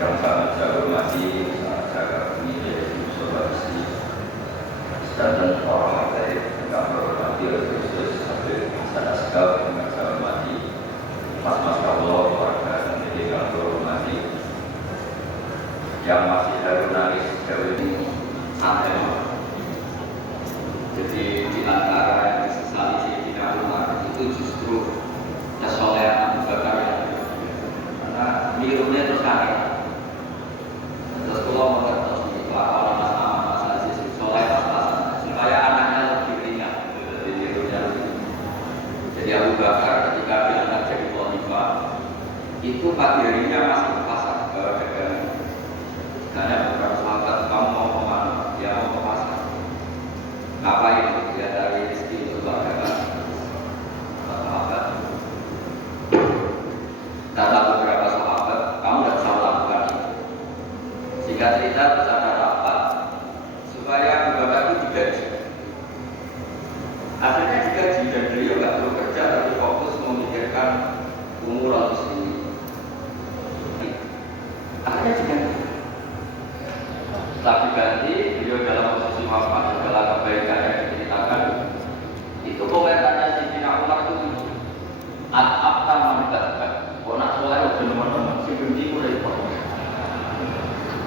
yang sangat saya hormati, sangat saya kagumi yaitu Saudara Besi dan orang dari yang berhormati oleh Kristus sampai sana segala yang saya hormati mas-mas kaulo keluarga dan yang berhormati yang masih harus nangis jauh ini antem. Jadi di antara yang disesali Sayyidina Umar itu justru kesolehan Abu Bakar karena milunya terus kakek. Terus kalau mengerti kalau mas Aziz soleh pas-pasan supaya anaknya lebih ringan. Jadi milunya. Jadi Abu Bakar ketika diangkat jadi khalifah itu pagi harinya masih ke pasar ke dagang. Karena beberapa sahabat kamu mau kemana? Dia mau ke pasar. Ngapain? Dia dari rezeki untuk keluarga. Sahabat. Kata beberapa sahabat, kamu tidak bisa melakukan itu. Singkat cerita bersama rapat supaya Abu Bakar itu digaji. Akhirnya digaji dan beliau tidak perlu kerja tapi fokus memikirkan umur atau sendiri. Akhirnya diganti. Setelah diganti, beliau dalam posisi wafat segala kebaikan yang diceritakan itu komentarnya Sayyidina Umar itu at-abta mandatkan kok nak soalnya udah nomor-nomor si benci mulai repot.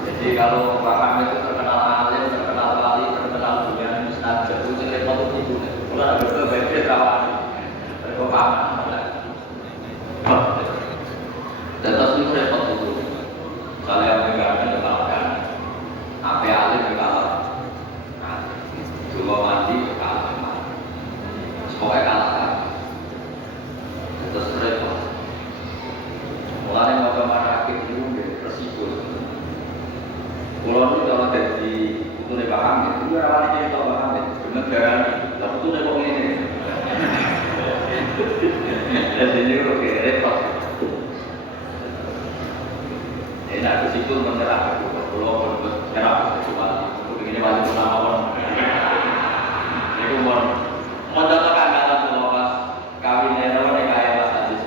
Jadi kalau Pak Hamid itu terkenal alim, terkenal wali, terkenal dunia mustajab itu sing repot itu mulai ada berbeda kawan berkopaman dan terus itu repot itu misalnya yang mengganggu dikalahkan apa alim dikalah cuma mandi kalah semuanya kalahkan terus repot mulai mau marakit itu resiko kalau itu kalau jadi itu nih paham itu rawan ini kalau paham benar jangan tapi itu nih kok ini jadi ini oke repot ini aku situ menyerah aku kalau menyerah cuma aku begini wajib nama itu mau contohkan kata pas kawinnya apa nih kayak Mas Aziz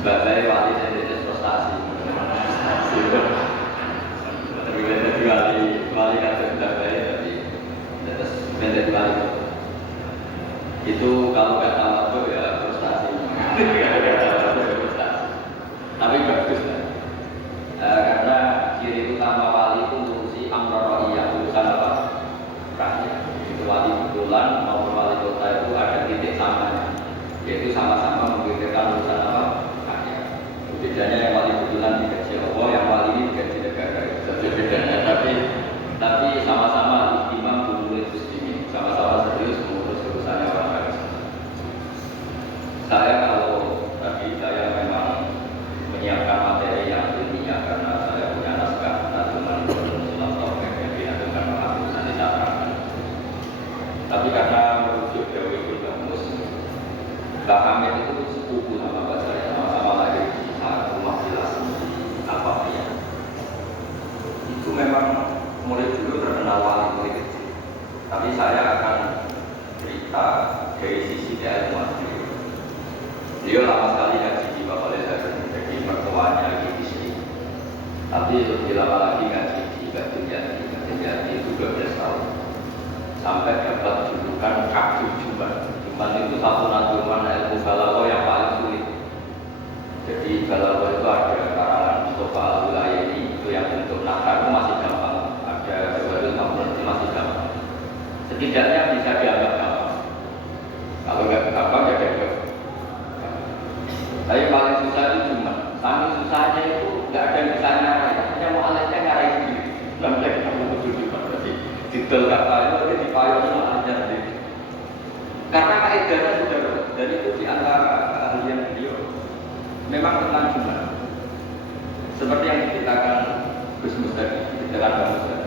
sebagai wali dari prestasi tapi dari wali kata sebagai dari atas menjadi wali itu kalau kata waktu ya prestasi tapi bagus kan karena ciri utama wali itu ngurusi amroriyah urusan apa rakyat itu wali betulan maupun wali kota itu ada titik samanya yaitu sama-sama memikirkan urusan apa rakyat bedanya yang wali betulan digaji Allah yang wali ini digaji negara itu bedanya tapi sama-sama imam dulu itu sedikit sama-sama serius mengurus urusannya orang bangsa. Saya kalau tadi saya memang menyiapkan materi yang ilmiah karena saya punya naskah nazuman Islam Taufik yang diaturkan Pak nanti saya terangkan. Tapi karena merujuk Dewi Kulgamus, Mbak Hamid itu sepupu sama Mbak saya, sama-sama lahir di rumah jelas apa ya. Itu memang mulai dulu terkenal wali mulai kecil. Tapi saya akan cerita dari sisi dia ilmuwan beliau. Beliau lama sekali ngaji di Bapak Lezat. Mertuanya lagi di sini, tapi lebih lama lagi ngaji di Batu itu 12 tahun sampai dapat julukan Abdul Juman. Juman itu satu nazuman ilmu balaghah yang paling sulit. Jadi balaghah itu ada karangan Mustafa Al-Wilayani itu yang bentuk naskah itu masih gampang, ada Jawarul Mamun itu masih gampang. Setidaknya bisa dianggap gampang. Kalau nggak gampang ya gampang. Tapi paling susah itu Juman. Saking susahnya itu nggak ada yang bisa nyarai, hanya mau alatnya nyarai sendiri. Sampai kamu betul juga berarti detail kata itu ada di payung sama alatnya sendiri. Karena kaidahnya sudah dan itu di antara keahlian beliau memang tentang Juman. Seperti yang diceritakan Gus Mustadi, diceritakan Bang Mustadi.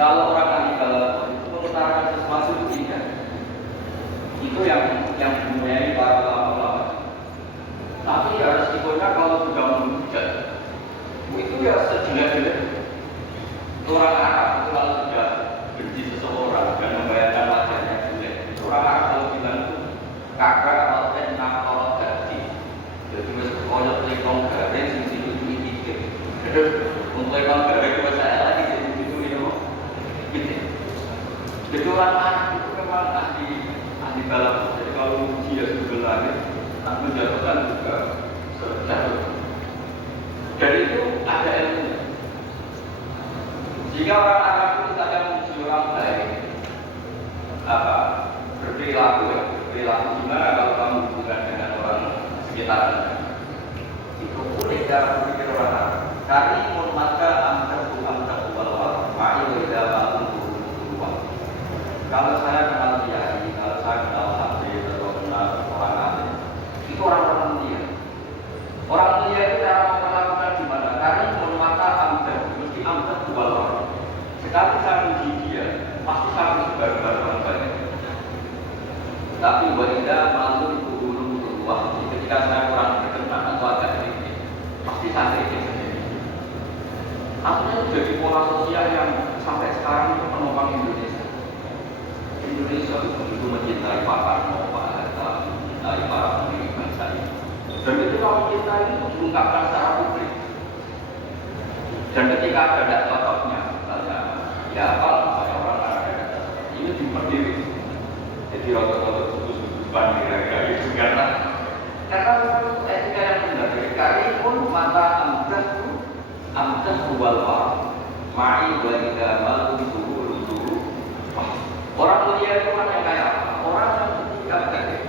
Kalau orang ahli balaghah itu mengutarakan sesuatu itu tidak. Itu yang dimulai para ulama-ulama. Tapi ya resikonya kalau sudah menghujat itu ya sejelek-jelek orang Arab itu kalau sudah benci seseorang dan membayangkan wajahnya jelek orang Arab kalau bilang itu kakak atau enak atau gaji jadi koyok lekong garing sing Untuk emang gara-gara saya lagi jadi gitu ini kok. Jadi orang anak itu memang ahli balap. Jadi kalau uji ya sudah lagi, aku jatuhkan juga jatuh. Dan itu ada ilmunya. Jika orang Arab itu tidak memuji orang baik, berperilaku gimana kalau kamu hubungan dengan orang sekitar itu boleh cara berpikir orang Arab. Karimun maka amtahu wal ma'il ida ba'un turuwan. Kalau saya kenal kiai, kalau saya kenal habib atau kenal orang alim, itu orang-orang mulia. Orang mulia itu cara memperlakukan gimana? Karimun maka amtahu, mesti amtahu wal. Sekali saya muji dia, pasti saya muji baru-baru orang banyak. Tapi ida malu turuwan. Ketika saya kurang berkenan atau agak sedikit, pasti saya sedikit. Artinya itu jadi pola sosial yang sampai sekarang itu menopang Indonesia. Indonesia itu begitu mencintai Pak Karno, Pak Hatta, mencintai para pemilik bangsa ini. Dan itu kalau cinta itu diungkapkan secara publik. Dan ketika ada cocoknya, misalnya, ya apa, misalnya orang ada ini diperdiri. Jadi rata-rata susu-susupan kira-kira itu karena itu etika yang benar. Kali pun mata amdah wal ma'i wa ida malu dulu. Orang mulia itu kan yang kayak apa? Orang yang ketika kaget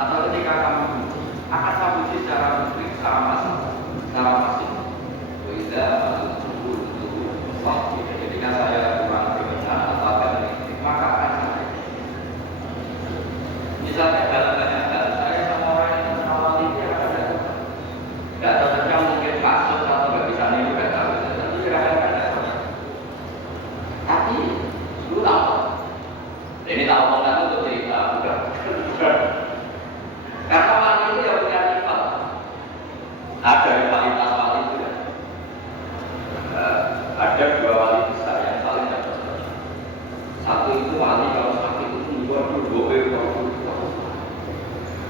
atau ketika kamu akan sabuti secara publik, secara masif. Wa ida malu dulu. Ketika saya kurang berkenan atau agak sedikit, maka akan saya. Misalnya dalam banyak hal saya sama orang yang mengenal wali dia akan tidak cocoknya mungkin kasus atau nggak bisa nih juga tahu. Tapi lu tahu, ini tak omongkan untuk cerita, bukan? Karena wali itu ya punya rival. Ada rivalitas wali itu ya. Ada dua wali besar yang saling dapat. Satu itu wali kalau sakit itu dua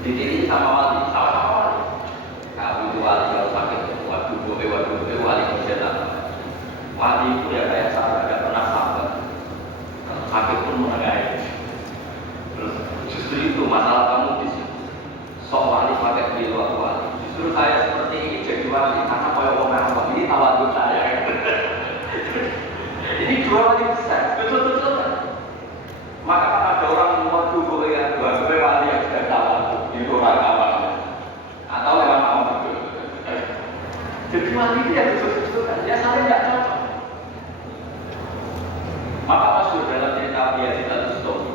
dipilih sama wali, sama wali. Kamu itu wali kalau sakit, waduh wali kesehatan. Wali itu ya kayak saya tidak pernah sabar. Sakit pun menengahi. Terus justru itu masalah kamu di sini. Sok wali pakai bilu atau wali. Justru saya seperti ini jadi wali karena kalau orang ini tawaduk saya. Ini dua wali besar, betul-betul. Maka ada orang waduh boleh dua wali yang sudah tawaduk itu orang awam atau memang awam betul. Jadi wali itu ya betul-betul ya saling tidak cocok. Maka masyhur dalam cerita Yazid al-Bustami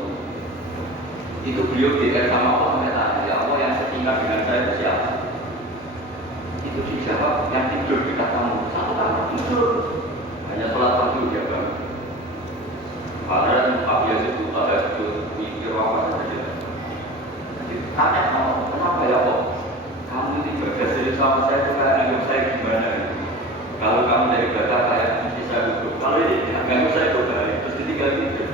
itu beliau dikatakan sama Allah mengatakan, ya Allah yang setingkat dengan saya itu siapa? Itu dijawab yang tidur di kamu satu kamar tidur hanya sholat fardu dia bangun. Padahal Pak Yazid itu ada mikir apa saja. Tanya kamu, kenapa ya kok? Kamu ini ibadah serius sama saya itu anggap saya gimana? Kalau kamu dari ibadah kayak bisa duduk. Kalau ini anggap saya itu baik, terus ditinggal gitu.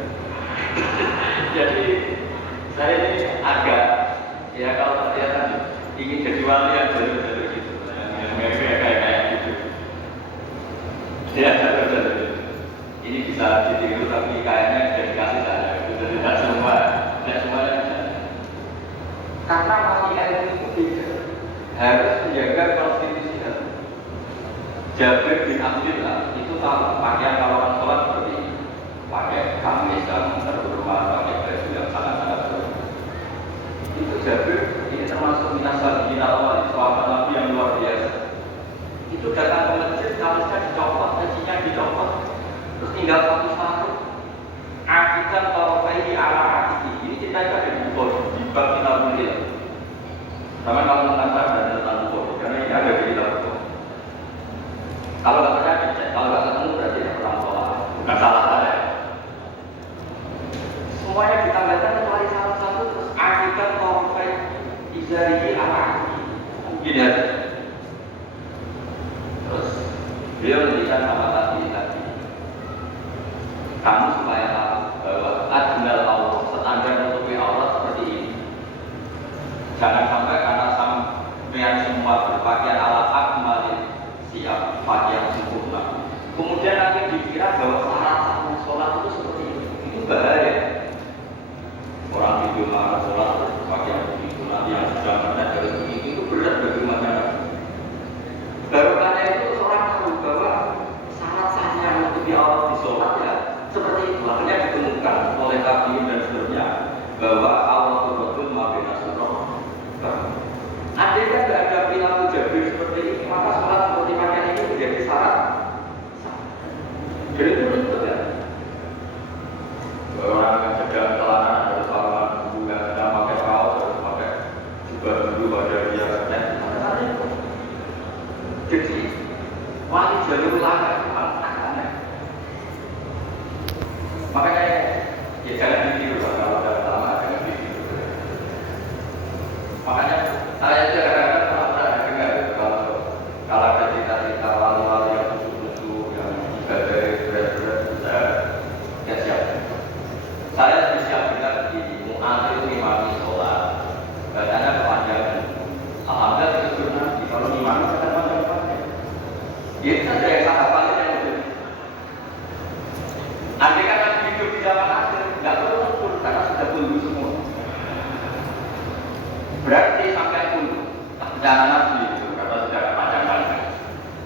Jadi saya ini agak ya kalau ternyata ingin jadi wali yang jalur-jalur gitu, yang kayak gitu. Ya jalur-jalur. Ini bisa ditiru tapi kayaknya sudah dikasih saja. Itu tidak semua yang bisa. Karena wali ilmu itu beda, harus menjaga konstitusi. Jabir bin Abdillah itu tahu pakaian kalau orang sholat seperti ini, pakai kamis yang terhormat, pakai baju yang sangat-sangat terhormat. Itu Jabir ini termasuk minasal wali sahabat Nabi yang luar biasa. Itu datang ke masjid, kamisnya dicopot, bajunya dicopot, terus tinggal satu satu. Akidan torofaihi ala atiki. Ini kita itu ada di Bukhari, di bab kitab mulia. Sama kalau tentang ada tentang Bukhari, karena ini ada di kitab Bukhari. Kalau nggak percaya dicek, kalau nggak ketemu berarti tidak pernah sholat. Bukan salah saya. Semuanya ditambahkan kecuali salah satu terus akidan torofaihi izarihi ala atiki. Mungkin ya. Terus beliau menjadikan sama tadi. Kamu supaya tahu bahwa adnal Allah, standar untuk Allah seperti ini. Jangan sampai karena sampean semua berpakaian ala akmalin siap pakaian semua Itu saja yang sahabat yang betul. Andai kan Nabi hidup di zaman akhir, nggak perlu tempur karena sudah tunduk semua. Berarti sampai tunduk. Jangan Nabi itu karena sudah kepanjangan.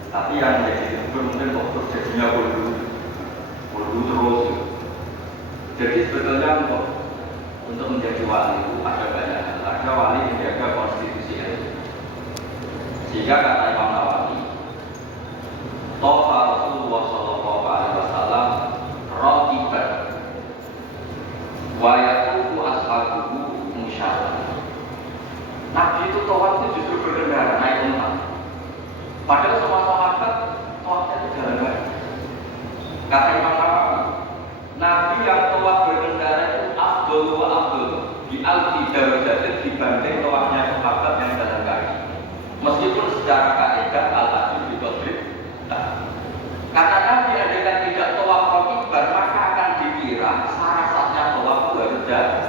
Tapi yang menjadi tempur mungkin waktu jadinya tunduk terus. Jadi sebetulnya untuk menjadi wali itu ada banyak. Ada wali menjaga konstitusi itu. Sehingga kata Imam Nawawi, Toha Rasulullah Sallallahu Alaihi Wasallam Raqiban wa yaqubu ashabuhu musyarrah. Nabi itu tawaf itu justru berkendara naik unta. Padahal semua sahabat tawafnya itu jalan kaki. Kata Imam Nawawi, Nabi yang tawaf berkendara itu afdol wa afdol di alfi darajatin dibanding tawafnya sahabat yang jalan kaki. Meskipun secara kaidah al-ajib diqadrib. Kata Nabi adalah tidak tawaf raqiban maka akan dikira syarat-syaratnya tawaf itu harus jalan.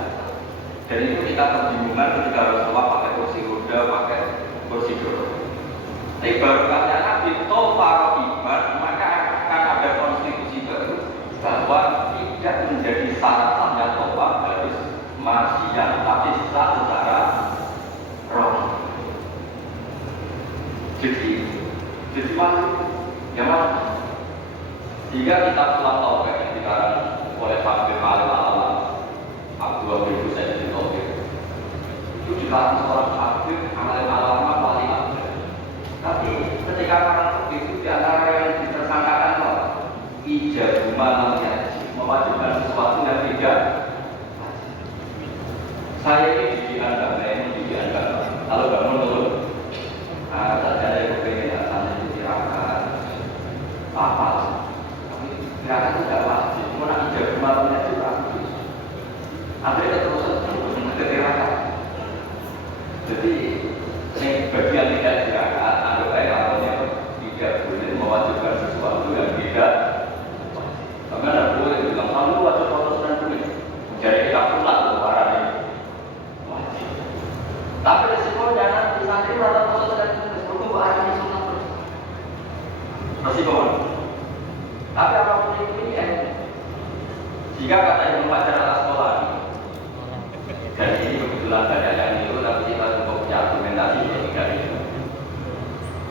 Dan itu kita kebingungan ketika Rasulullah pakai kursi roda, pakai kursi roda. Tapi baru kata Nabi tawaf raqiban maka akan ada konstitusi baru bahwa tidak menjadi syarat-syaratnya tawaf harus masyian tapi secara roh. Jadi wali yang mana? Jika kita pulang taufik yang dikarang oleh Habib Alim Al-Alam Abdul bin Husain bin Taufik itu dikarang seorang Habib Alim Al-Alam wali Abdul. Tapi ketika karang itu diantara yang ditersangkakan ijazah malam mewajibkan sesuatu yang tidak. Saya ini didikan agama, ini didikan agama. Kalau bangun dulu, saja ada yang sampai di tirakat, apa? Tapi tirakat itu tidak wajib. Mau nak ijazah malamnya juga wajib. Akhirnya terus ke tirakat. Jadi ini bagian tidak tirakat. Anggap baik awalnya tidak boleh mewajibkan sesuatu yang tidak. Karena tidak boleh bilang kamu wajib foto dan kulit. Jadi kita pulang ke barang ini. Tapi resikonya nanti santri rata proses dan berkumpul barang ini sunnah terus. Resiko. Tapi apapun itu ini jika kata Ibnu Hajar Al-Asqalani dan ini kebetulan banyak yang itu tapi kita cukup punya argumentasi ketika itu.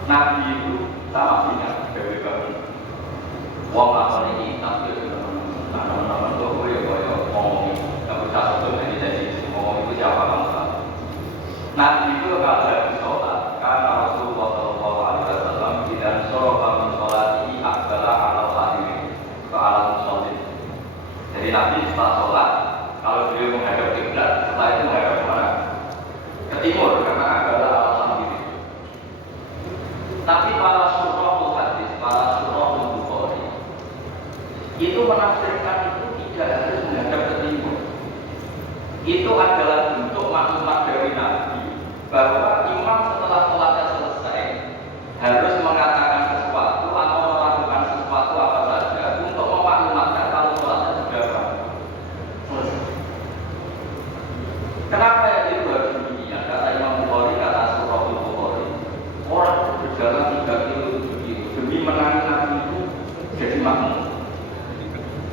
Nabi itu sama punya BBB. Wong apa ini tapi teman-teman tuh gue ngomong nggak percaya tuh ini jadi ngomong itu siapa bangsa. Nabi itu kalau ada sholat, karena Rasulullah Shallallahu Alaihi Wasallam tidak sholat min sholati adalah alat hadiri ke alat sholat. Jadi Nabi setelah sholat, kalau beliau menghadap kiblat, setelah itu menghadap kemana? Ke timur, karena adalah alat hadiri. Tapi para surahul hadis, para surahul Bukhari itu menafsirkan itu tidak harus menghadap ke timur. Itu adalah bentuk maklumat dari Nabi bahwa imam setelah sholatnya selesai harus mengatakan sesuatu atau melakukan sesuatu apa saja untuk memaklumatkan kalau sholatnya sudah selesai. Kenapa ya itu harus demikian? Kata Imam Bukhari, kata Surahul Bukhari, orang itu berjalan 3 kilo demi menangi Nabi itu jadi makmum.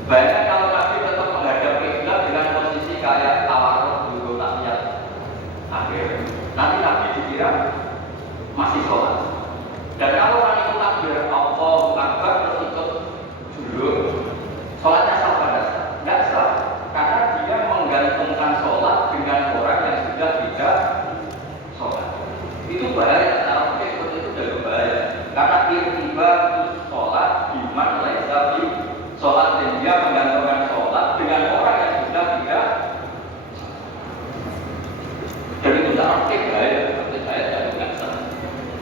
Banyak kalau Nabi tetap menghadap kiblat dengan posisi kayak tawarruk dulu tahiyat akhir. Nanti Nabi dikira masih sholat. Dan kalau orang itu takbir Allahu Akbar terus ikut dulu, sholatnya sah pada sah? Nggak sah, karena dia menggantungkan sholat dengan orang yang sudah tidak sholat. Itu bahaya. Kalau ikut itu sudah berbahaya. Karena tiba-tiba sholat iman laisa bi sholat dan dia menggantungkan sholat dengan orang yang sudah tidak. Jadi itu tidak aktif bahaya.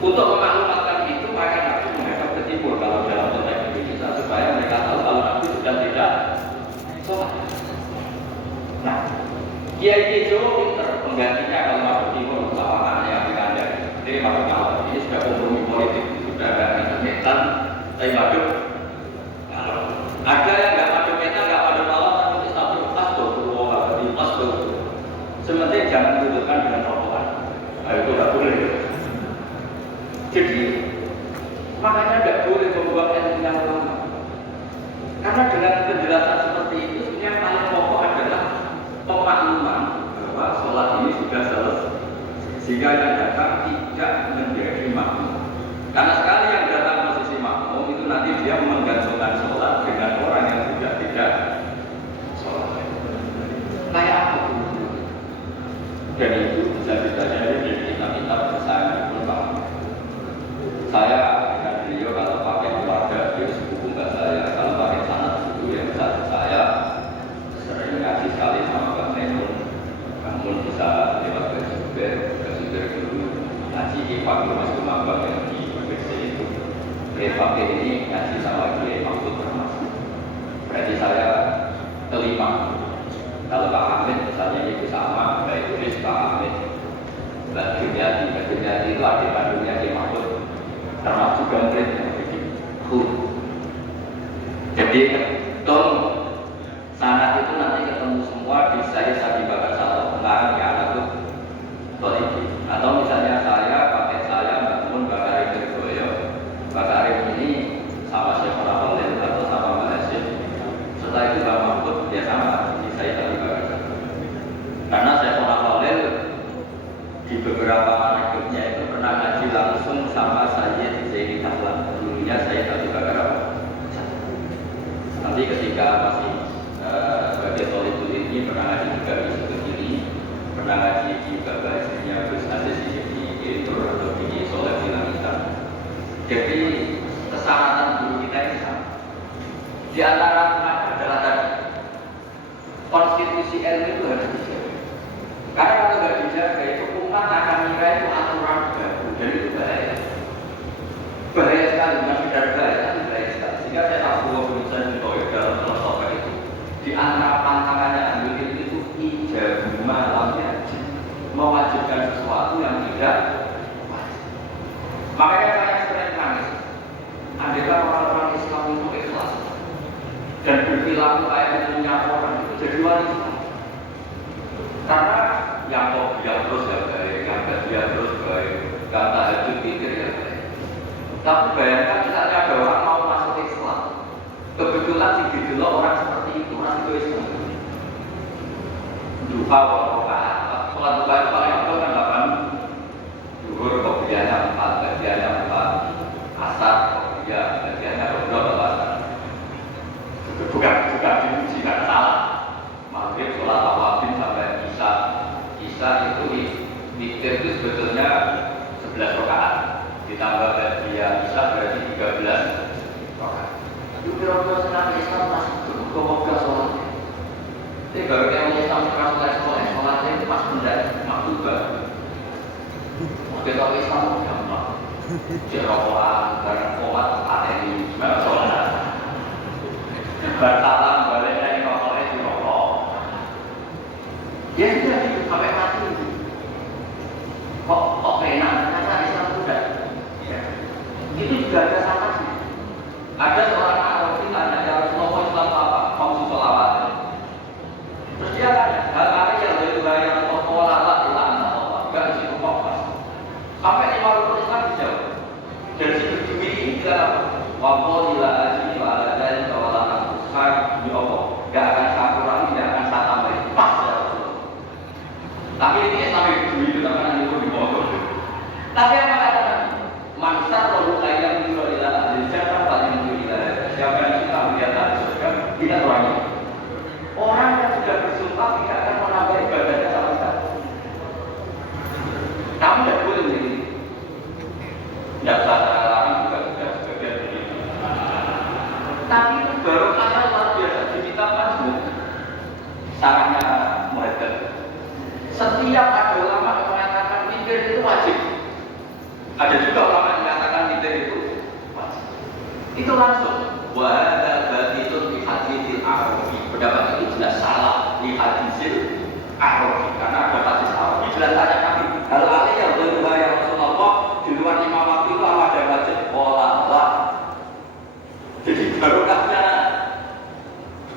Untuk memaklumatkan itu maka Nabi menghadap ke timur kalau dalam konteks Indonesia supaya mereka tahu kalau Nabi sudah tidak sholat. Nah, Kiai Jawa pinter penggantinya kalau Nabi timur lawanannya yang dikandang. Jadi kalau ini sudah kompromi politik, sudah ada internetan, tapi maduk. Kalau ada yang nggak maduk kita nggak maduk Allah tapi satu pas tuh, di pas tuh. Sementing jangan ditutupkan dengan rokokan. Nah, itu nggak boleh. Jadi makanya nggak boleh Hafiz Lumabang yang di UBC itu. Kiai Fakih ini ngaji sama Kiai Mahfud termasuk. Berarti saya kelima. Kalau Pak Hamid misalnya itu sama, Mbak Idris, Pak Hamid, Mbak Dimyati. Mbak Dimyati itu adik kandungnya Kiai Mahfud, termasuk juga muridnya. Jadi tolong sanad itu nanti ketemu semua di saya Sadi Bakar Satu pengarang ya anak tuh atau misalnya saya pakai saya Mbak Mun Bakari Gerboyo Bakari ini sama Syekh Khalil atau sama Mbak Hasim setelah itu Mbak Mahfud dia sama di saya Sadi Bakar Satu karena Syekh Khalil di beberapa anekdotnya itu pernah ngaji langsung sama Sayyid Zaini Dahlan dulunya saya Sadi Bakar Satu nanti ketika masih sebagai Tolibul ini pernah ngaji juga di situ kiri pernah ngaji di babasnya Gus Aziz di Intur atau di Soleh di Langitan. Jadi kesalahan guru kita ini sama. Di antara adalah tadi konstitusi ilmu itu harus dijaga. Karena kalau nggak dijaga itu umat akan mengira itu aturan baru dan itu bahaya. Bahaya sekali, bukan sekedar bahaya, tapi bahaya sekali. Sehingga saya tahu bahwa penulisan Butoyo dalam filosofi itu di antara pantangannya ambil itu ijab malamnya mewajibkan sesuatu yang tidak wajib. Makanya saya sering nangis. Andaikan orang-orang Islam itu ikhlas dan berperilaku kayak punya orang itu jadi wali. Karena yang dia terus ya baik, yang dia terus baik, kata itu pikir ya baik. Tapi bayangkan misalnya ada orang mau masuk Islam, kebetulan si didelok orang seperti itu, orang itu Islam. Duha warokaat, sholat duha itu paling abdul kan 8 duhur, kopiahnya 4, bagiannya 4 asar, kopiah, bagiannya berdoa belasan. Bukan dimuji, karena salah. Maghrib, sholat awabin sampai Isya itu witir itu sebetulnya 11 rakaat ditambah bagian Isya berarti 13 rakaat. Itu kira-kira senang Islam masih berbuka sholat. Jadi baru yang Islam sholatnya itu pas mendat makhluk. Mungkin kalau Islam gampang, jerokokan, barang komat, ateni, barang sholat, bersalam, balik dari rokoknya di rokok. Ya sudah sampai mati. Kok enak? Karena Islam sudah. Itu juga ada salahnya. Ada seorang Arabi tanya ya Rasulullah Islam apa? Kamu sholawat. Terus dia tanya, hal apa yang dari bayang sholawat di lana Allah? Gak di situ kok pas. Sampai 50 Islam dijawab. Dan si berdiri ini dalam wallahi la aji wa ala dalil wa la naqsar bi Allah. Gak akan saya kurangi, gak akan saya tambahin. Pas ya Rasulullah. Tapi ini Islam yang berdiri itu karena nanti pun dipotong. Tapi apa kata Nabi? Mansar lalu kaya menjual ilah ahli jannah paling menjual ilah. Siapa yang suka melihat ahli surga, kita kurangi. Orang yang sudah bersumpah tidak akan menambah ibadahnya sama sekali. Kamu tidak boleh menjadi itu. Tidak usah cara larang juga sudah sebagian dari itu. Tapi itu baru karena luar biasa di kitab Mazmur. Sarannya muhadzab. Setiap ada ulama yang mengatakan witir itu wajib. Ada juga ulama yang mengatakan witir itu wajib. Itu langsung wahada batitun di haditsil Arabi. Pendapat itu jelas salah di haditsil Arabi karena ada hadis Arabi jelas tanya kami. Hal alih yang berubah yang Rasulullah di luar lima waktu itu apa ada wajib? Allah. Jadi barokahnya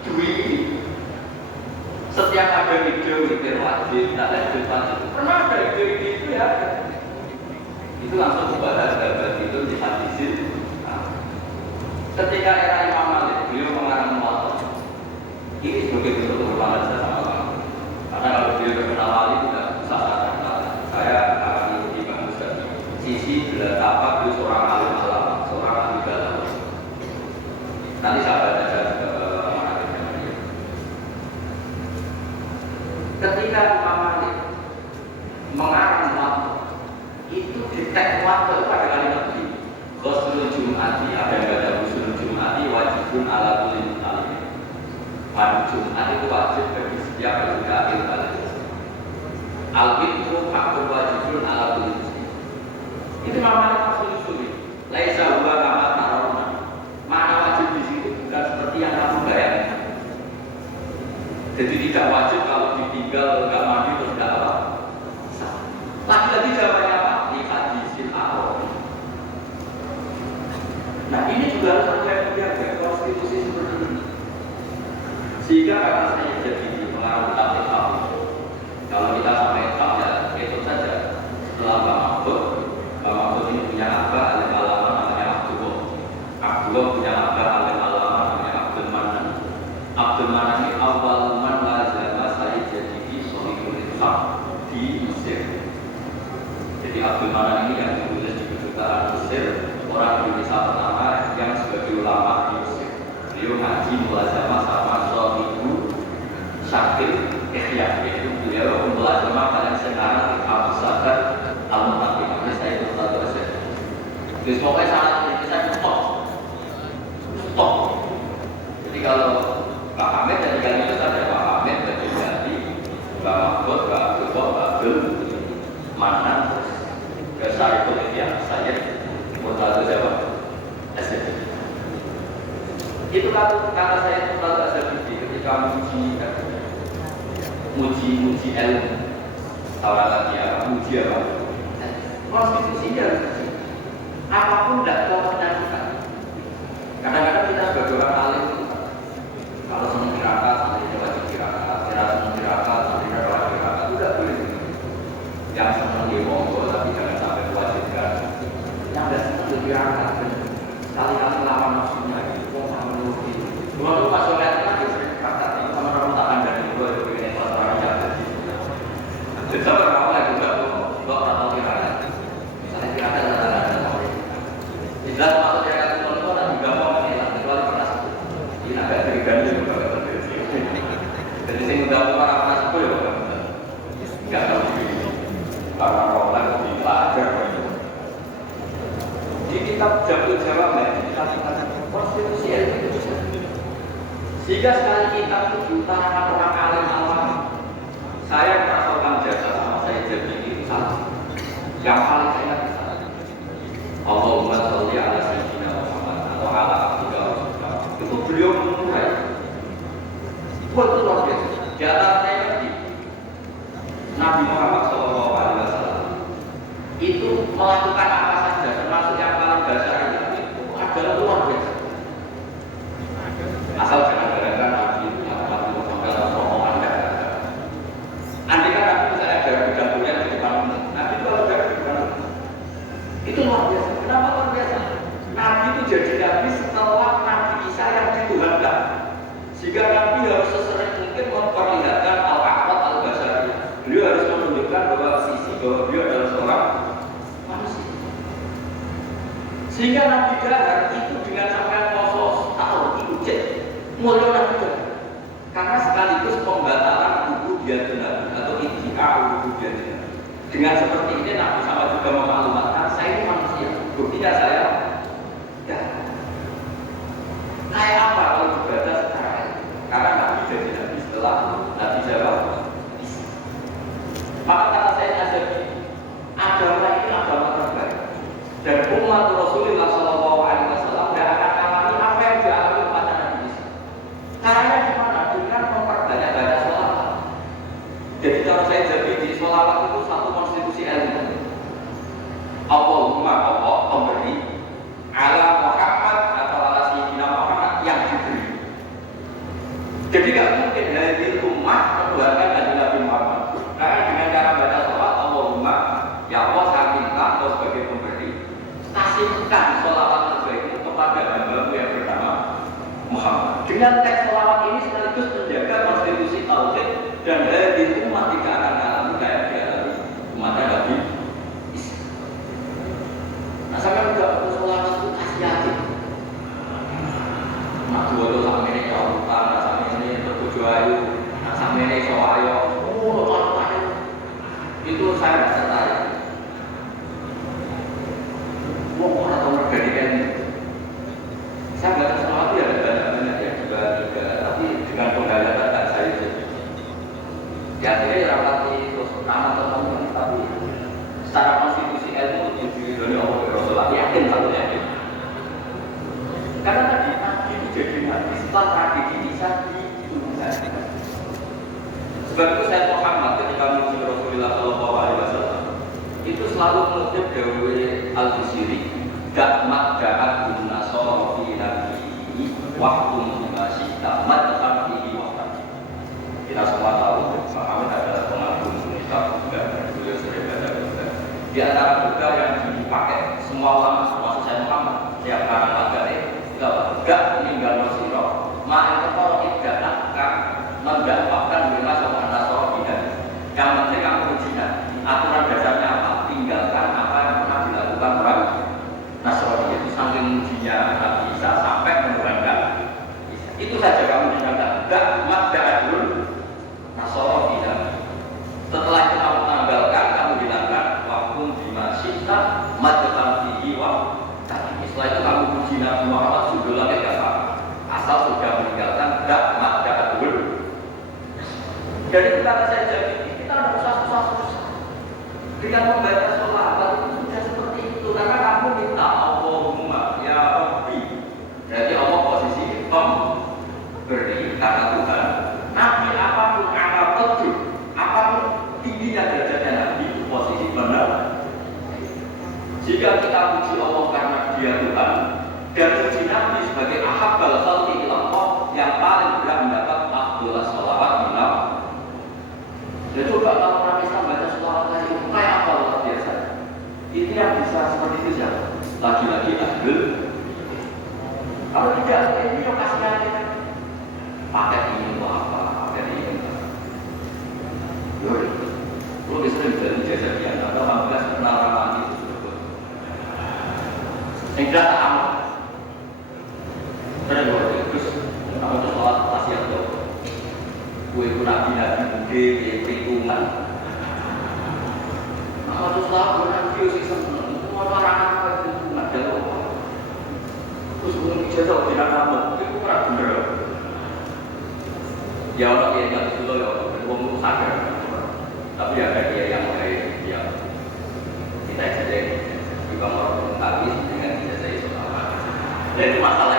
dui. Setiap ada video witir wajib, tak lanjut wajib. Pernah ada ide itu ya? Itu langsung membahas dapat itu di hadisin. Ketika era Imam Malik, beliau mengarang Muwatta. Ini sebagai bentuk kehormatan saya sama kamu. Karena kalau beliau terkenal wali tidak usah saya akan mengikuti Bang Ustaz. Sisi apa beliau seorang alim ulama, seorang ahli dalam. Nanti saya baca ketika Imam Malik mengarang Muwatta itu di teks Muwatta pada kalimat ini Ghuslul Jum'ati ada yang baca Ghuslul Jum'ati wajibun ala kulli muslimin. Mandi Jumat itu wajib bagi setiap muslim balik. Al-Witru hakun wajibun ala kulli muslimin. Itu namanya tafsir usul. Laisa huwa kama tarawna. Mana wajib di situ bukan seperti yang kamu bayangkan. Jadi tidak wajib kalau ditinggal enggak mandi terus enggak apa. Lagi-lagi jawabannya apa? Di hadisil awal. Nah ini juga harus ada yang menjaga konstitusi seperti ini. Sehingga karena saya jadi pengaruh tatib tahun. Kalau kita sampai tahun ya itu saja. Setelah Pak Mahfud ini punya abah alim alama namanya Abdullah. Abdullah punya abah alim alama namanya Abdul Manan. Abdul Manan ini awal man lazama saya jadi sohibul ishaq di Mesir. Jadi Abdul Manan ini yang ditulis di kedutaan Mesir, orang Indonesia pertama yang sebagai ulama di Mesir. Beliau ngaji mulazama sama sohibu Syakir Ikhya, yaitu beliau mulazama kalian sekarang di Abu Sadat Al-Muqaddim. Ini saya itu satu saja. Jadi pokoknya sangat Indonesia stop. Jadi kalau Pak Hamid dari kali itu ada Pak Hamid, Pak Jumadi, Pak Mahfud, Pak Abdullah, Pak Abdul Manan, Besar itu ya saya Murtado Jawa SDB. Itu kata saya Murtado SDB ketika muji ilmu. Tahu lagi ya, muji apa? Konstitusinya apapun tidak tahu kita. Kadang-kadang kita sebagai orang alim kalau senang tirakat, santrinya wajib tirakat. Tidak senang tirakat, santrinya wajib tirakat. Itu tidak boleh. Yang senang dia monggo, tapi jangan sampai mewajibkan. Yang tidak senang dia tirakat, sekali-kali lawan nafsunya. Kok sama menuruti. Dua itu pas oleh itu dia sering tirakat. Itu sama orang tangan dari dua itu begini kelas orang jaga. Jadi sama orang lain juga kok atau tirakat. Misalnya tirakat adalah sama dia. Jelas masuk tirakat itu ada juga mau menilai kecuali pernah sebut. Ini agak terganggu. Jadi saya udah para masuk ya, nggak tahu para orang lebih belajar. Di kitab Jabul Jawab kita konstitusi itu sehingga sekali kita diutarakan orang alim awam. Saya merasakan jasa sama saya jadi itu salah. Yang paling saya ingat salah. Allahumma sholli ala sayyidina Muhammad atau ala abdika itu beliau memulai. Itu luar biasa. Di atas saya ngerti Nabi Muhammad SAW itu melakukan apa saja termasuk yang paling dasar itu adalah luar biasa. Asal jangan gara-gara Nabi itu melakukan itu sampai omongan Anda. Andai kan Nabi misalnya ada bidangnya di depan Nabi itu kalau ada bidang itu luar biasa. Kenapa luar biasa? Nabi itu jadi Nabi setelah Nabi Isa yang dituhankan. Sehingga Nabi harus sesering mungkin memperlihatkan al-aqwat al-basariyah. Beliau harus menunjukkan bahwa beliau adalah seorang manusia. Sehingga Nabi Dahar itu dengan sampai poso tahu diuji mulia Nabi Dahar. Karena sekaligus pembatalan ubudiyah Nabi atau iddia ubudiyah Nabi. Dengan seperti ini Nabi sama juga memaklumatkan saya ini manusia. Buktinya saya kayak apa kalau dibaca secara karena Nabi jadi Nabi setelah Nabi jawab. Maka kata saya Nabi, agama ini agama terbaik. Dan umat Rasulullah SAW tidak akan alami apa yang dialami pada Nabi Isa. Caranya gimana? Dengan memperbanyak baca sholawat. Jadi kalau saya jadi di sholawat itu satu konstitusi ilmu. Allahumma Allah pemberi ala Muhammad atau ala Sayyidina Muhammad yang diberi. Jadi tidak mungkin dari umat mendoakan dari Nabi Muhammad. Karena dengan cara baca sholawat Allahumma ya Allah saya minta kau sebagai pemberi kasihkan sholawat terbaik itu kepada hamba-Mu yang bernama Muhammad. Dengan teks sholawat ini sekaligus menjaga konstitusi tauhid dan dari umat tidak akan alami kayak dialami umatnya Nabi Isa. Nah sampai juga sholawat itu kasih hati. Nak dua itu sama ini kautan, sama ini tertuju ayu, sama ini soayo. Itu saya tidak tertarik. Wong orang tahu organikan. Saya nggak tahu selawat ya ada banyak yang juga tiga, tapi dengan penggalakan tak saya jadi. Ya akhirnya rapati terus nama tertentu, tapi secara konstitusi ilmu di dunia Islam tragedi bisa ditunggangi. Sebab itu saya Muhammad ketika memuji Rasulullah Shallallahu Alaihi Wasallam itu selalu mengutip dari Al-Busiri, "Gakmat jahat guna sorofi nabi waktu masih gakmat tetap di waktu." Kita semua tahu Muhammad adalah pengagum kitab juga, beliau sering baca juga. Di antara juga yang dipakai semua ulama termasuk saya Muhammad tiap karang agama itu gak meninggal Rasulullah main ketoro tidak akan mendapatkan bima sopan nasoro bidan. Yang penting kamu ujinya aturan dasarnya apa? Tinggalkan apa yang pernah dilakukan orang Nasrani. Itu saking ujinya Nabi Isa sampai menurunkan itu saja kamu tinggalkan. Gak madadul nasoro bidan. Setelah itu kamu tanggalkan, kamu hilangkan waktu dimasita maddekan tinggi waktu. Setelah itu kamu puji Nabi Muhammad sudah lagi gak apa asal sudah meninggalkan gak madadul. Dari kita saya jadi kita tidak usah susah-susah. Dengan membaca sholawat itu sudah seperti itu karena kamu minta Allahumma ya Rabbi. Jadi Allah posisi beri karena Tuhan. Nabi apapun apapun apapun tingginya derajatnya Nabi itu posisi benar. Jika kita puji Allah karena Dia Tuhan dan puji Nabi sebagai ahabbal khalqi ilallah yang paling berat mendapat afdhalus sholawat minam. Ya coba kalau orang Islam baca sholawat kayak apa luar biasa. Itu yang bisa seperti itu siapa? Lagi-lagi ahlul. Kalau tidak, ini yang kasih aja. Paket ini untuk apa? Paket ini untuk apa? Yoi, lu bisa menjadi jasa-jasa atau alhamdulillah kenal ramah itu. Yang tidak tahu. Terus, kamu tuh sholat wasiat tuh. Kue itu nabi-nabi budi, perhitungan. Kamu tuh sholat nabi sih seneng. Itu orang apa itu nggak ada loh. Terus kemudian ijazah tidak kamu, itu kurang bener. Ya orang yang nggak dulu ya, orang sadar. Tapi ada dia yang lain yang kita jadi juga mau habis dengan ijazah itu apa? Dan itu masalah.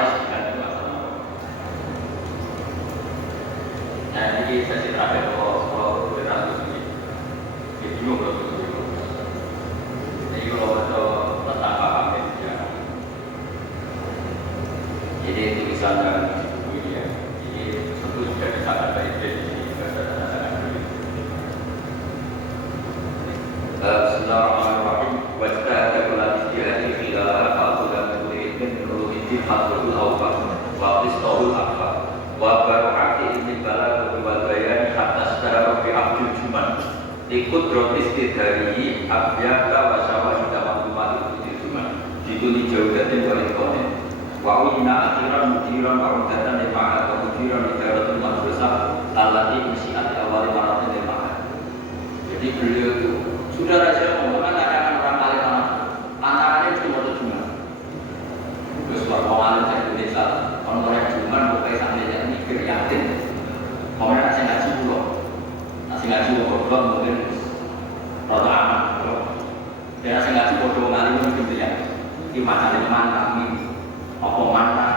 Nah ini sesi terakhir kalau berlaku ini bingung kalau bingung. Jadi kalau tentang paham ya. Jadi tulisannya ini ya. Ini tentu sudah disahkan baik di sini. Bismillahirrahmanirrahim. Wajah ada kulati dia khilal al-qudam min nurul hadrul awwal wa qistahul akbar wa barakati min balagh wal bayan hatta secara fi abdul juman ikut rotis dari abyaka wa syawahida maklumat itu juman dituni jauh dari konen wa inna akhiran mudiran wa udatan lima atau mudiran idaratul madrasah allati usiat awal maratin lima. Jadi beliau itu sudah raja mengatakan akan orang alim antaranya cuma satu juman. Terus orang alim di Indonesia orang juman bukan sampai mikir yakin. Kalau nasi ngaji pulau, nasi ngaji bodoh mungkin rata aman. Dan nasi ngaji bodoh ngalim mungkin ya. Di mana kami, apa mana?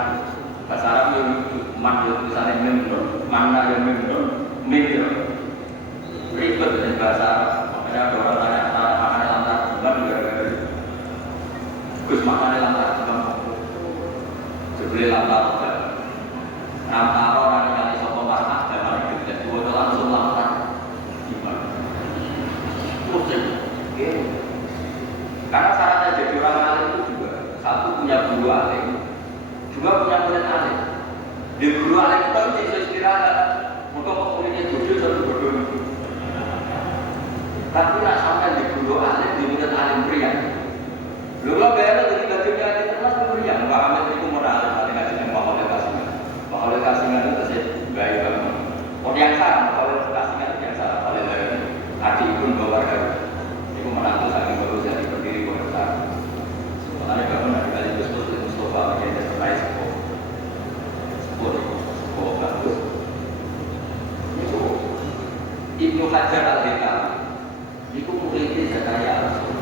Bahasa Arab yang mana tulisannya member, mana yang member, ribet dengan bahasa Arab. Makanya ada orang tanya makannya lantar bukan juga ada. Gus makannya lantar bukan. Sebeli lantar bukan. Antara orang yang di sopo marah dan orang yang tidak buat langsung lantar gimana? Pusing. Karena syaratnya jadi orang alim itu juga satu punya guru alim, juga punya murid alim. Di guru alim itu harus inspirasi. Untuk muridnya jujur satu bodoh. Tapi nak sampai di guru alim, di murid alim pria. Lu lo bayar dari gajinya alim terus pria. Enggak alim itu moral, alim ngaji yang mau oleh kasihnya. Mau oleh kasihnya itu terus baik banget. Orang yang salah, kalau kasihnya itu yang salah. Oleh adik pun bawa harga. Itu menantu saking baru jadi berdiri besar. Makanya kamu nanti kali Gusmus itu Mustafa menjadi terbaik sebuah bagus. Itu Ibnu Hajar al-Haytami. Itu muridnya Zakaria al-Rasul.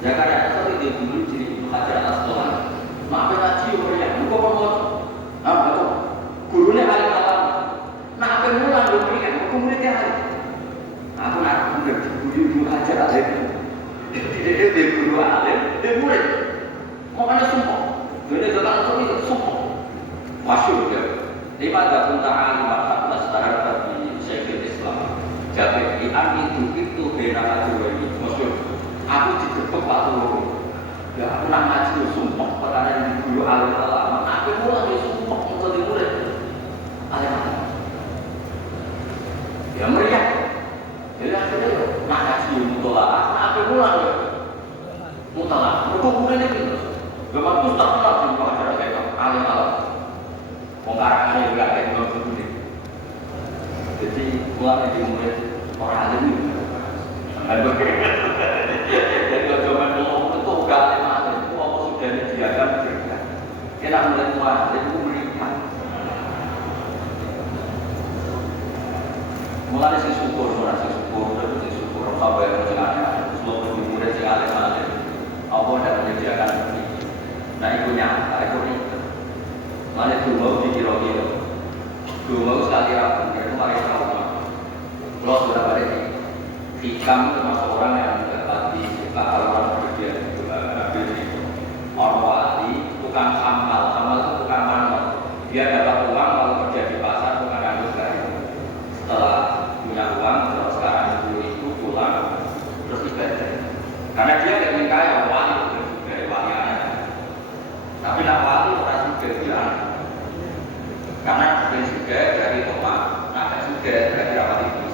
Zakaria al-Rasul itu dulu jadi itu sumpah. Masyhur ya. Lima tahun ta'alim maka setara di Syekhul Islam. Jadi itu beda aja ini. Maksud aku digebek waktu loro. Ya aku nak ngaji sumpah perkara yang dulu alim lama. Aku mulai sumpah untuk murid. Alim lama. Ya meriah. Jadi akhirnya nak ngaji mutolak. Aku mulai mutolak. Murid itu. Memang itu terkenal di masyarakat kita. Alim lama. Pengkarangannya juga kayak begitu. Jadi mulai di murid orang alim itu. Jadi kalau zaman dulu itu gak alim alim itu apa sudah disediakan kerja. Kita mulai tua itu berikan. Mulai si syukur, terus si syukur sampai yang ada seluruh murid yang alim alim. Allah sudah menyediakan ini. Nah itu nyata, itu itu. Mulai dulu dikira-kira. Dulu sekali rapat, itu mulai tahu. Kalau sudah balik hikam termasuk orang yang dapat kalau orang bekerja itu orang wali, tukang samal itu tukang manot. Dia dapat uang kalau kerja di pasar bukan harus dari. Setelah punya uang, kalau sekarang 10.000 pulang terus ibadah. Karena dia ingin kaya wali dari wali anak. Tapi nak wali orang juga dia. Karena dia juga dari rumah, ada juga dari rawat ibu.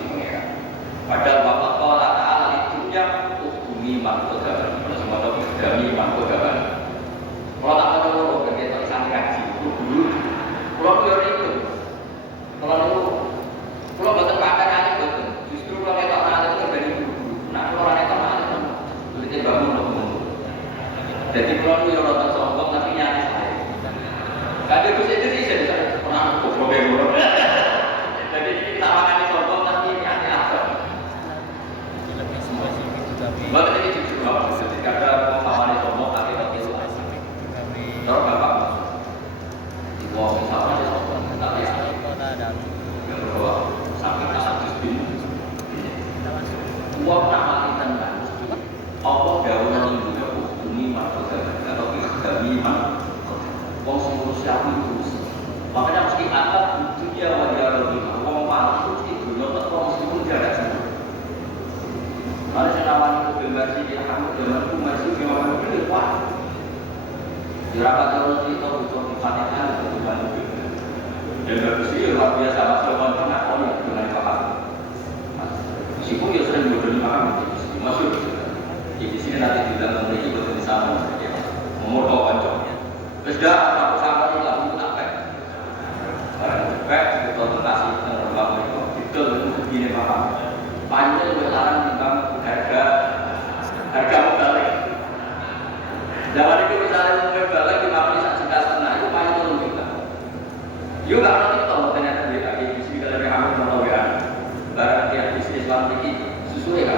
Padahal Bapak Allah Ta'ala itu yang hukumi mahkodaban. Kalau semua itu hukumi mahkodaban. Kalau tak ada orang yang kita sangka kaji itu dulu. Kalau biar itu, kalau betul pakai itu betul. Justru kalau kita ada itu dari dulu. Nah kalau orang itu ada kan, itu bangun bangun. Jadi kalau itu orang tersongkong tapi nyari saya. Kalau itu sih saya pernah problem. Jadi kita makan di sombong tapi nyari apa? Buat ini jujur bapak, ketika ada pemahaman sombong, kita itu terus bapak di bawah misalnya di sombong, tapi yang kedua sampai atas bin uang nama kita kan Allah daunan juga hukumi mahkodaban atau hukumi mahkodaban uang manusia itu makanya mesti ada dunia wajah lebih uang malah itu dunia uang meskipun jarak semua. Mari senawan mobil versi kita kamu dengan masih gimana mobil kuat. Jerabat terus itu butuh difatihkan untuk mobil. Dan bersih luar biasa masuk konten aku nih dengan paham. Meskipun ya sering bodoh paham masuk. Di sini nanti tidak memiliki betul sama. Memotong konco. Sudah aku sama ini lalu tak baik betul kasih terbang itu betul begini paham. Panjang berlarang tentang harga balik. Zaman itu misalnya mau balik di mana bisa sekitar setengah itu panjang turun juga. Yuk nggak nanti tahu ternyata dia lagi bisnis kalau dia hamil mau tahu ya. Barang dia bisnis Islam tinggi susu ya.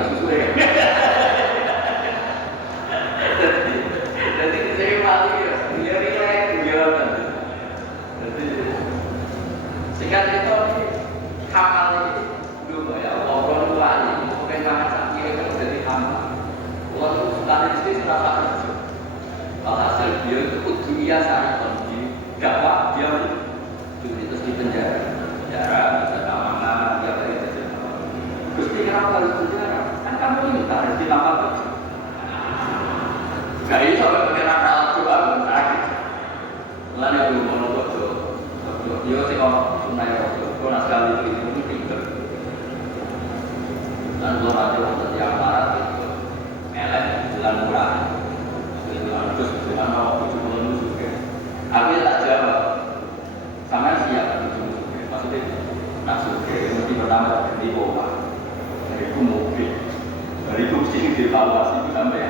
Jadi saya malu ya. Dia rileks dia kan. Jadi singkat itu kamal ini dulu ya. Ngobrol wali, mungkin makan sapi itu jadi hamba. Waktu sudah istri serasa kerja. Alhasil dia itu dunia saya pergi, dakwah dia terus di penjara, bisa keamanan, dia dari penjara. Terus dia kenapa harus penjara? Kan kamu minta harus ditambah kerja. Gak ini sampai penjara alat juga sakit. Lalu yang belum mau bodoh, dia sih kalau sunai bodoh, kalau sekali itu tinggal. Dan belum ada untuk yang barat itu melek bulan murah itu terus dengan mau 70 juga aku tak jawab sama siapa 70 maksudnya masuk ke mesti pertama di bawah dari itu mobil dari itu mesti dievaluasi itu sampai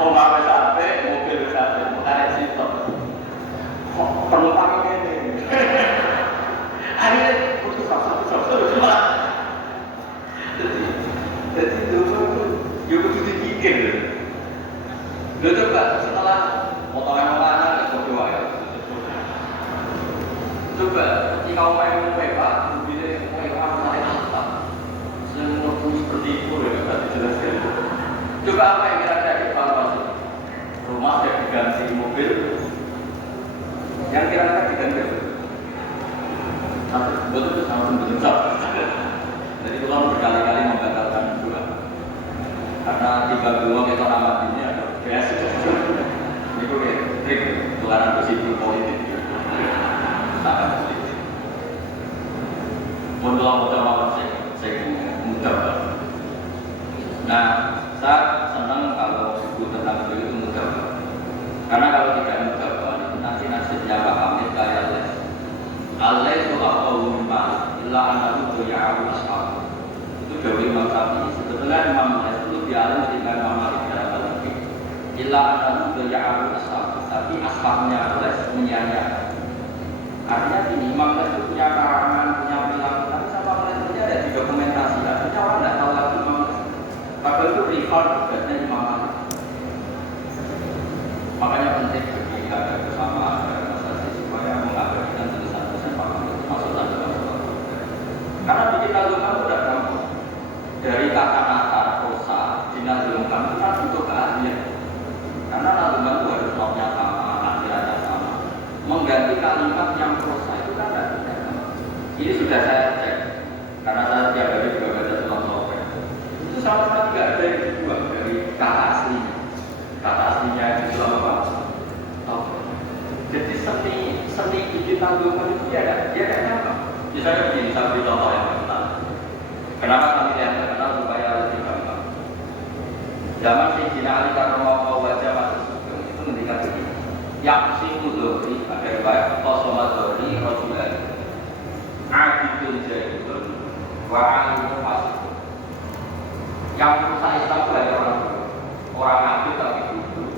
mau pakai sampai mobil sampai mau tarik sitok penumpang ini akhirnya butuh satu jadi dulu itu ya butuh dipikir loh coba setelah potongan mana itu doa ya coba ketika main pak mobilnya main apa semua seperti itu ya tadi jelaskan coba apa yang kira-kira evaluasi rumah sudah diganti mobil, yang kira-kira diganti satu buat itu sama besar. Jadi kalau berkali-kali membatalkan dua, karena tiga dua kita nama ini ada biasa. Ini gue trik tularan positif politik. Sangat positif. Mudah-mudahan saya mudah. Nah, saya senang kalau buku tentang itu mudah. Karena kalau tidak mudah, nanti nasibnya Pak Hamid kayak les. Allah itu aku memang ilah anak itu ya aku ashab. Itu dari Imam Syafi'i. Sebetulnya Imam Les itu dialih dengan Imam Malik dalam hal ini. Ilah anak itu ya aku ashab. Tapi ashabnya Les menyanyiakan. Artinya ini Imam Les itu punya karangan, punya bilang. Tapi sama Les itu ada di dokumentasi. Artinya orang tidak tahu lagi Imam Les. Padahal itu rival tugasnya Imam Malik. Makanya penting bagi ada kesamaan dalam masalah supaya mengabadikan tulisan-tulisan Pak Hamid masukkan dalam soal. Karena bikin nazum itu tidak gampang. Dari kata nasar, prosa, dinazumkan itu kan butuh keahlian. Karena nazum itu harus normnya sama, akhirannya sama. Mengganti kalimat yang prosa itu kan tidak gampang. Ini sudah saya cek. Karena saya tiap hari juga baca surat Taubat. Itu sama sekali tidak ada yang dibuang dari kata aslinya. Kata aslinya itu selama apa? Jadi seni bikin tanggungan itu dia ada apa? Misalnya begini, saya beri contoh yang gampang. Kenapa kami yang terkenal supaya lebih gampang? Zaman Sayyidina Ali karena wajah masuk Sugeng itu mendikat begini. Yang si Mudhori ada riwayat Qasomah Dhori Rasulullah Abidun Jahidun wa alimun fasikun. Yang berusaha Islam itu ada orang abid tapi duduk,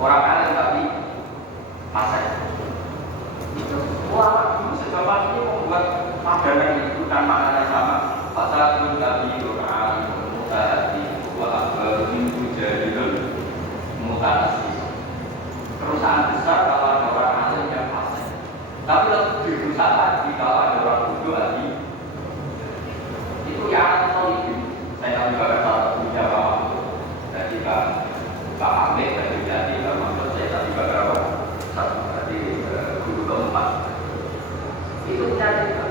orang alim tapi fasik. Itu orang dulu segampang ini membuat padanan itu kan maknanya sama. Fasadun kabirun alimun mutahadi wa akbarun mujahidun mutanasis. Perusahaan besar kalau ada orang alim yang fasik, tapi lebih berusaha lagi kalau ada orang bodoh lagi. Itu yang itu. Saya tahu juga salah satunya Pak jadi Pak Hamid dan jadi Pak Mahfud saya tadi beberapa satu tadi guru keempat itu menjadi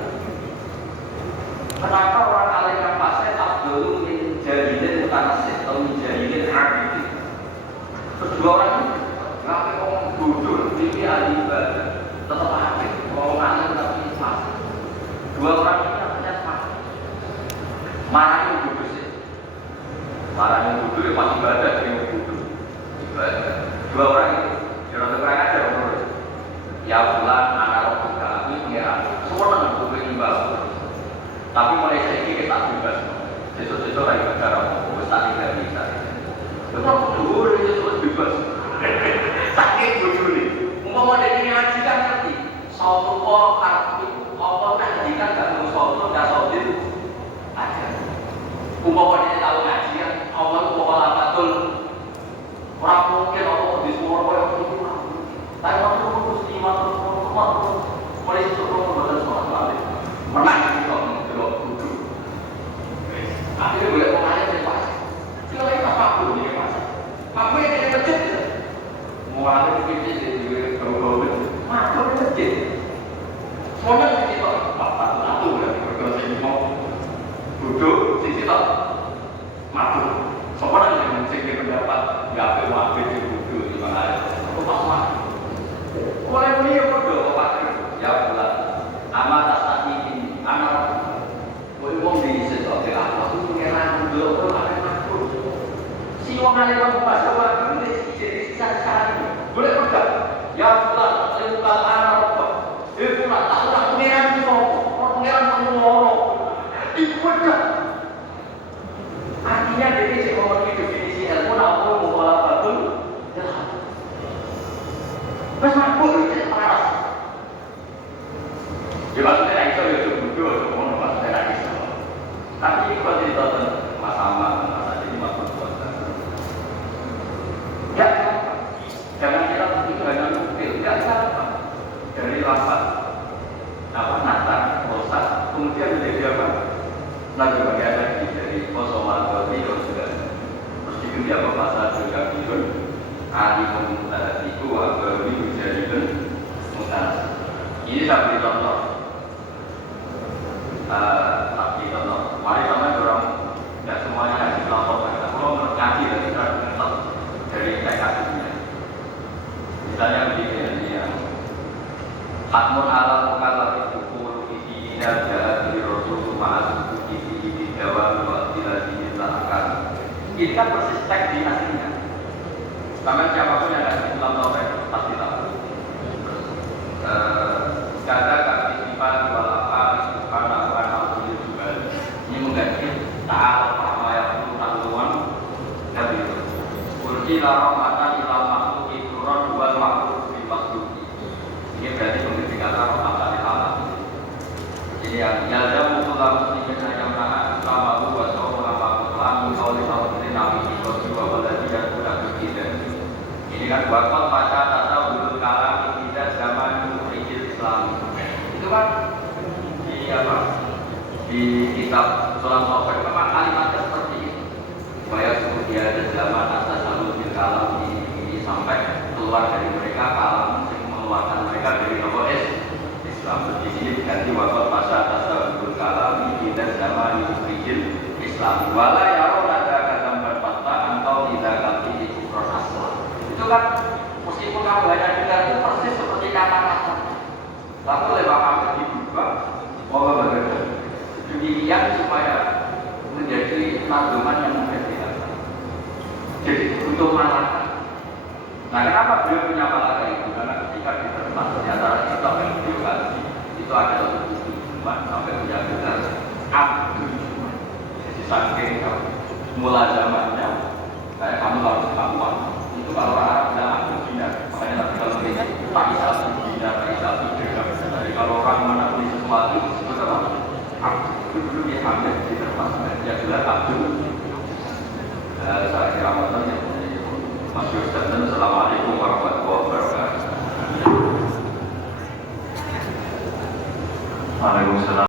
kenapa orang alim yang fasik abdul min jahilin mutanasis atau min jahilin abidin. Kedua orang ini ngapain orang bodoh ini ahli ibadah tetap abid orang alim tapi fasik. Dua orang ini namanya fasik. Mana yang bodoh sih? Mana yang bodoh yang masih ibadah yang bodoh. Dua orang itu jangan kurang ajar menurut ya bulan anak roh kami pengiran semua dengan publik imbal tapi mulai sedikit kita bebas sesuatu lagi bicara besar tidak bisa betul betul sesuatu bebas sakit bodoh nih mau dari ngaji kan ngerti suatu kok apa ngaji kan gak mau suatu gak suatu aja umpamanya tahu ngaji kan Allah umpama betul orang mungkin Allah di semua orang yang itu tapi waktu itu mesti mulai sebelum membaca sholat balik menang itu belum duduk akhirnya boleh mengalir di pasar silahkan apa pun di pasar apa yang ada masjid mengalir di masjid di bau-bau masuk di masjid semuanya di situ bapak satu berarti bergerak sini mau duduk di situ mabuk semua yang mencari pendapat nggak berwakil di duduk di mana aku pas mabuk mulai beliau berdoa pakai ya bulan amat atas ini anak boleh di situ ke apa tuh pengeran dulu ada makhluk si orang yang bahasa waktu ini jadi sisa-sisa boleh berdoa ya bulan terbuka anak apa itu nak tak nak pengeran itu orang pengeran mengeluarkan itu berdoa artinya dari sekolah definisi ilmu namun mukhalafatul jahat. Mas mabuk itu parah. Ya maksudnya itu ya bodoh, semua maksudnya lagi sama. Tapi kalau cerita Mas Ahmad, Mas Adi ini masuk kuasa. Ya, jangan kira itu hanya nukil, tidak sama. Dari lapan, natar, proses, kemudian menjadi apa? Lagi bagian lagi dari kosongan berarti juga terus diganti apa bahasa juga biru alimun mutahatiku wa bawi mujahidun mutas. Ini saya beri contoh. Tak beri contoh. Mari sama orang tidak semuanya ngaji kelompok. Kalau ngaji dari tekadnya. Misalnya begini ya. Hatmun ala mukallaf buku isi dan jalan dari Rasul ma'al isi di Jawa wa tilasi akan. Ini kan persis teks di aslinya. Karena siapapun yang ada Islam Tauhid pasti tahu. Kada kaki sifat walafal karena bukan al-Qur'an juga. Ini mengganti ta'ala apa yang perlu takluan dari itu. Kursi rahmatan ilal makhluk ituron wal makhluk bil makhluk. Ini berarti mengganti kata rahmatan ilal makhluk. Jadi yang yalzamu kullu muslimin ayam nahan sama wa sawma maqlam qauli tawhid nabi sallallahu alaihi wasallam. Ini kan wakil pasca tasawwur kalam tidak zaman muhyiddin Islam. Itu kan di apa? Di kitab Sulam Tauhid memang kalimatnya seperti itu. Supaya kemudian ada zaman tasawwur kalam ini sampai keluar dari mereka kalam yang mengeluarkan mereka dari nokois Islam. Di sini diganti wakil pasca tasawwur kalam tidak zaman muhyiddin Islam. Wala yarun ada kata berpatah atau tidak ganti di kufur aslam. Itu kan meskipun kamu hanya dengar itu persis seperti kata-kata. Lalu lewat apa dibuka, mau bagaimana? Demikian supaya menjadi tanggungan yang menjadi apa? Jadi untuk malaka. Nah, kenapa beliau punya malaka itu? Karena ketika diterima di antara kitab yang beliau kaji itu adalah buku Jumat sampai punya gelar Abdul Jumat. Jadi saking mulai zamannya kayak kamu harus kamuan. Itu kalau Arab bilang Abdul Dinar, makanya nanti kalau ini tak bisa Dinar, tak bisa Dinar. Jadi kalau orang menakuni sesuatu, itu apa? Abdul dulu dia ambil di tempat, dia bilang Abdul. Saya